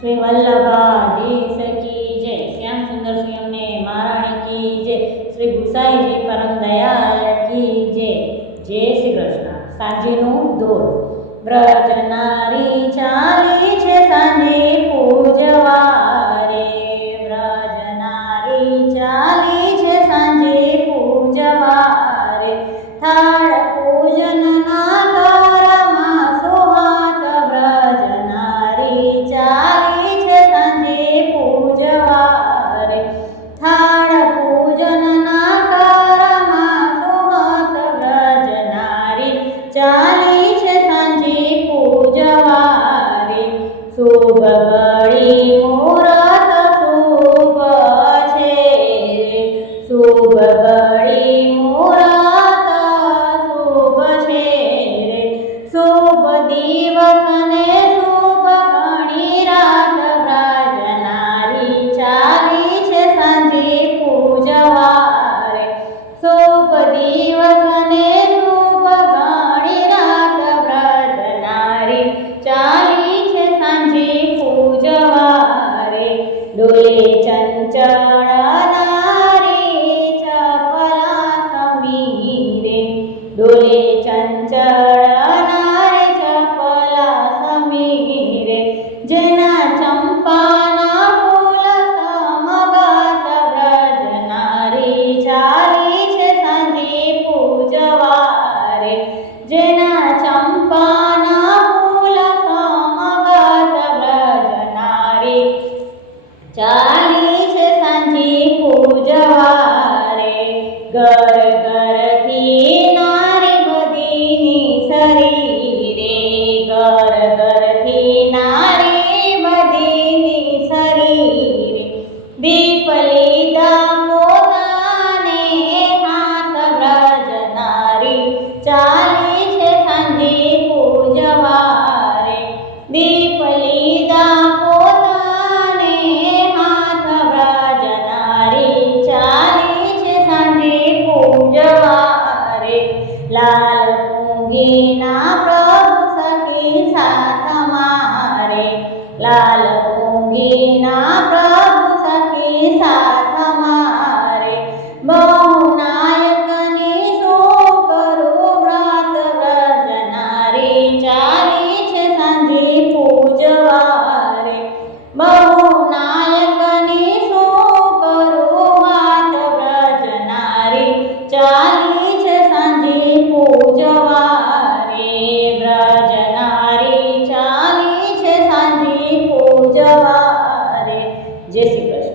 श्री वल्लभाधीश की जय। श्याम सुंदर श्री अम्मे महाराणी की जय। श्री गुसाई जी परम दयाल की जय। जय श्री कृष्ण। सांजीनु दोर। ब्रज नारी चाली छे सांजे पूजवा रे। ब्रज नारी चाली छे सांजे पूजवा रे। थाळ पूजन ना करमा सुहात ब्रज नारी चाली छे सांजे पूजवा रे। थाळ पूजन ना करमा सुहात ब्रज नारी चाली छे सांजे पूजवा रे। शुभ घड़ी मुहूर्त शुभ छे रे। शुभ घड़ी मुहूर्त शुभ छे रे। शुभ दिवस ने शुभ घणी रात ब्रज नारी चाली छे सांजे पूजवा रे। शुभ दिवस ने शुभ घणी रात ब्रज नारी चाली छे सांजे पूजवा रे। डोले चंचल नारी चपला समीरे। डोले चंचल नारी चपला समीरे। जेना चंपाना फूल समगात ब्रज नारी चाली छे सांजे पूजवा रे। जेना चंपाना फूल समगात ब्रज नारी चाली छे सांजे पूजवा रे। घर घर थी नारी बदीनी सरी रे। घर घर थी नारी बदीनी सरी रे। दीप लीधा पोताने हाथ ब्रज नारी चाली छे सांजे पूजवा रे। दीप लीधा पोताने हाथ ब्रज नारी चाली छे सांजे पूजवा रे। लाल पूंगीना प्रभु सखी साथ मारे। लाल पूंगीना प्रभु सखी साथ मारे। बहुनायकनी शो करू व्रत ब्रज नारी चाली छे सांजे पूजवा रे। बहुनायकनी शो करू व्रत ब्रज नारी चाली छे सांजे पूजवा रे। ब्रज नारी चाली छे सांजे पूजवा रे। जय श्री कृष्ण।